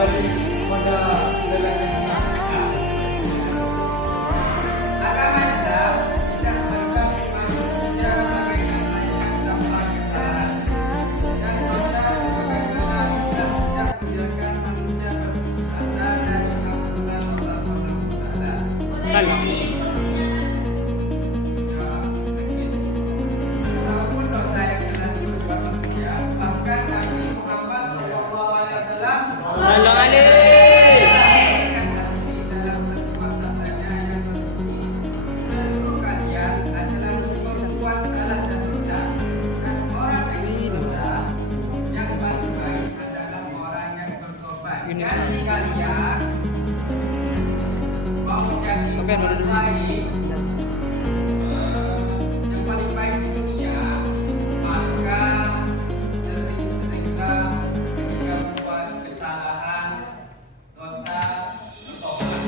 kembali pada lelaki kita. Agama Islam tidak memberikan manusia bagaikan melainkan tanpa kesalahan dan dosa sebagaimana Islam tidak membiarkan manusia berputus asa dari ampunan Allah Subhanahu wa taala. Salah. Walaupun dosa yang telah diperbuat manusia, bahkan Nabi Muhammad SAW Salam alaikum. mengingatkan hal ini dalam sebuah sabdanya yang berbunyi, seluruh kalian adalah perempuan salah dan dosa, dan orang yang berdosa yang paling baik adalah orang yang bertobat. Ini. Jadi kalian mau menjadi Oke, orang duduk. baik, yang paling baik di dunia, maka sering-seringlah ketika membuat kesalahan, dosa, bertobat.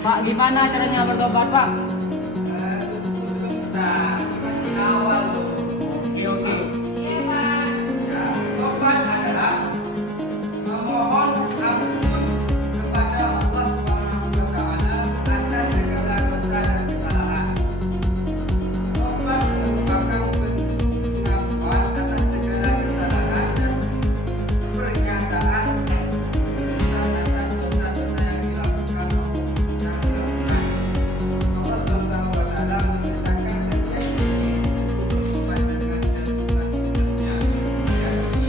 Pak, gimana caranya bertobat, Pak? Tunggu sebentar, ini masih awal loh. Oke. Ya, tobat adalah memohon ampun kepada Allah Subhanahu wa taala atas segala dosa dan kesalahan. Tobat merupakan bentuk pengakuan atas segala kesalahan dan pernyataan atas dosa-dosa yang dilakukan Allah Subhanahu wa taala memerintahkan setiap mukmin untuk bertobat dengan seluas-luasnya. Jadi,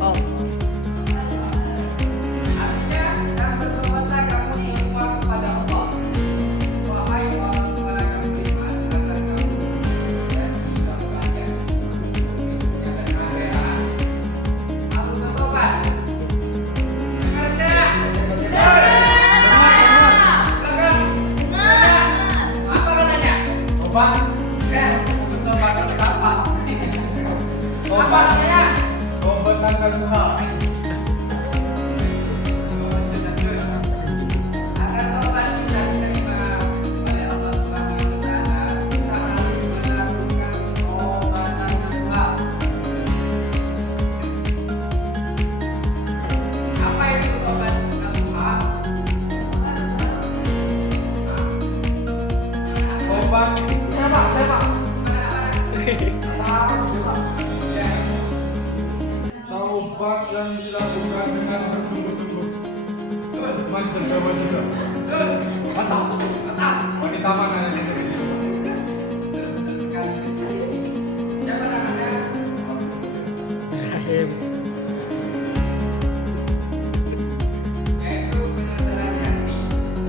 Oh. artinya, dan bertobatlah kamu semua kepada Allah. Wahai orang-orang yang beriman, agar kamu menjadi bagian dari akhirat. Lalu bertobat. Dengar tidak? Apa katanya? Tobat, Bertobat untuk apa? Apa tobat, katanya? tobat tanggal suha. Agar tobat bisa diterima oleh Allah Subhanahu wa taala, kita harus melakukan tobat nasuha. Apa itu tobat nasuha? Tobat, siapa? Ya. Taubat yang dilakukan dengan bersungguh-sungguh. Mas terjawab juga. Mantap. Wanita mana yang bisa jadi? Betul sekali. Siapa namanya? Rahim. Yaitu penyelesaian hati,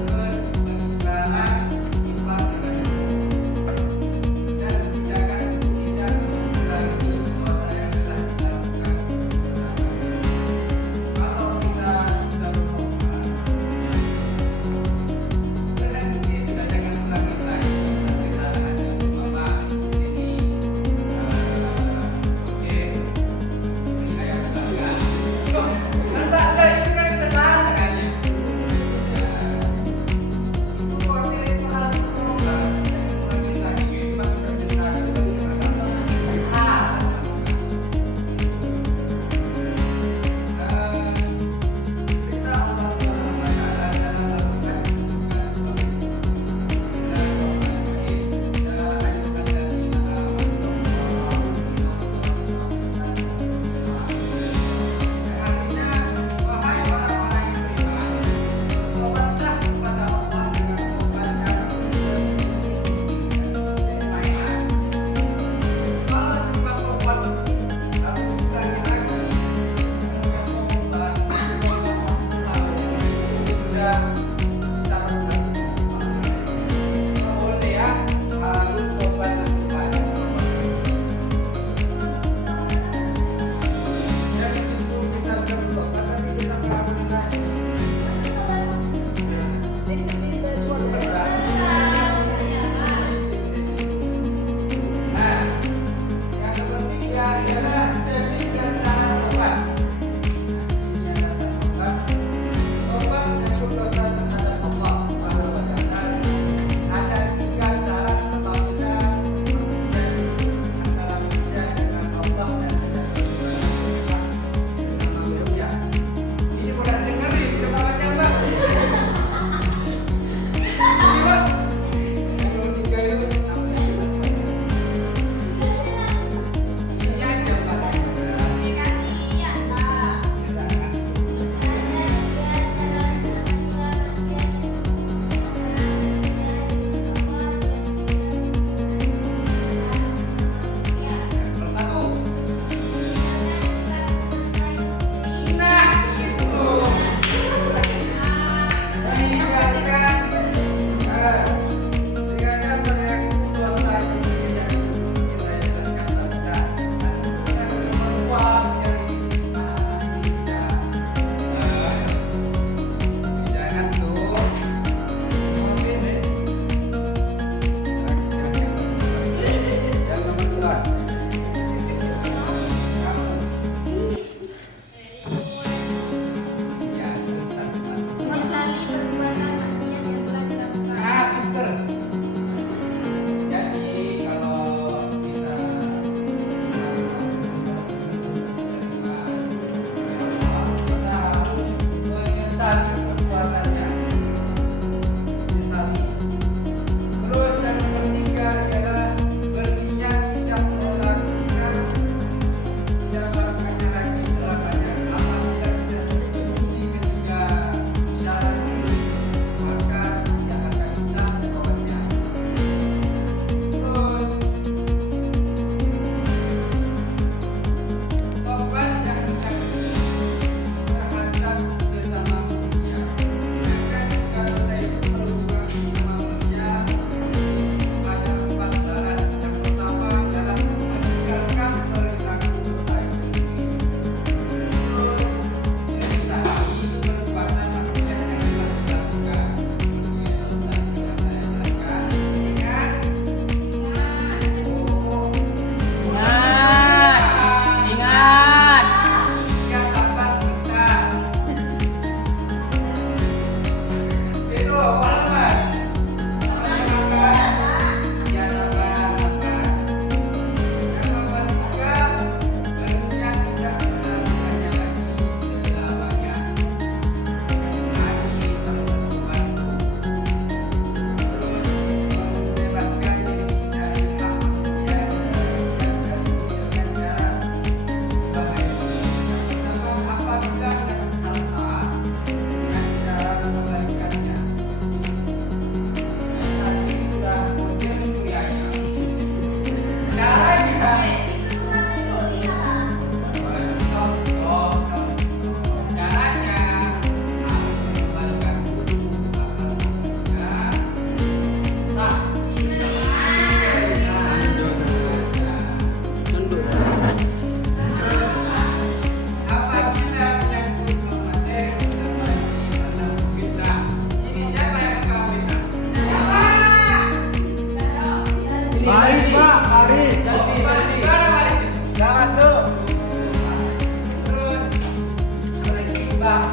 terus meninggalkan sifat dan tidak mengulangi dosa yang telah dilakukan. Kalau kita sudah bertobat, berhenti sudah jangan ulangi lagi atas kesalahan yang semua. Jadi, oke.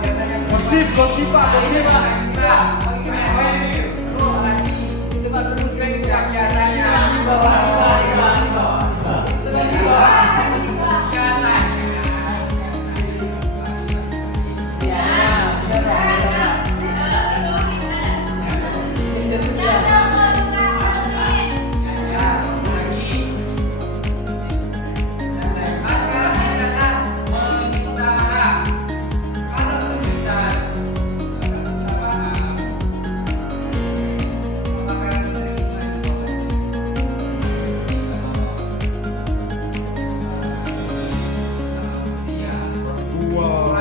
biasanya Gosip, gosip, Pak, gosip. Itu kan kemudian itu Yang biasanya di bawah. Wow.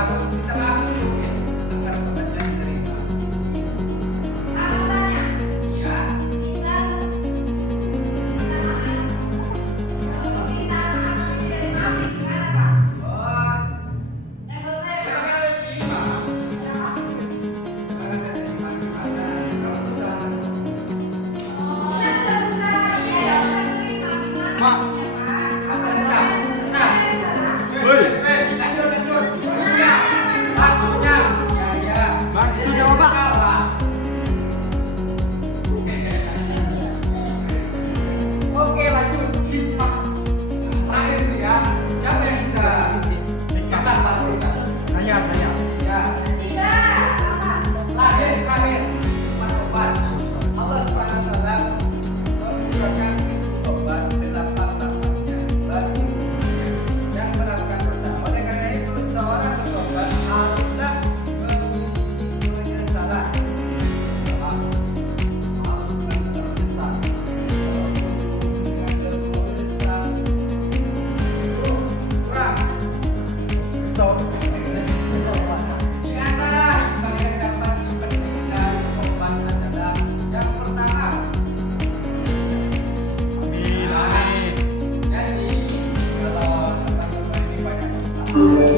Bang, itu jawab, Pak. Oke, lanjut. Skip, Pak. Terakhir nih ya. Siapa yang bisa? Cepat, Pak Rizal. Saya. Ya. Lahir. Obat. Allah Subhanahu wa taala membukakan obat selapang-lapangnya bagi yang melakukan dosa. Oleh karena itu, seorang bertobat haruslah memiliki penyesalan. Harus benar-benar menyesal. Menyesal. Kurang. Di antara hikmah yang dapat dipetik dari obat adalah yang pertama. Amin. Jadi kalau teman-teman ini banyak dosa,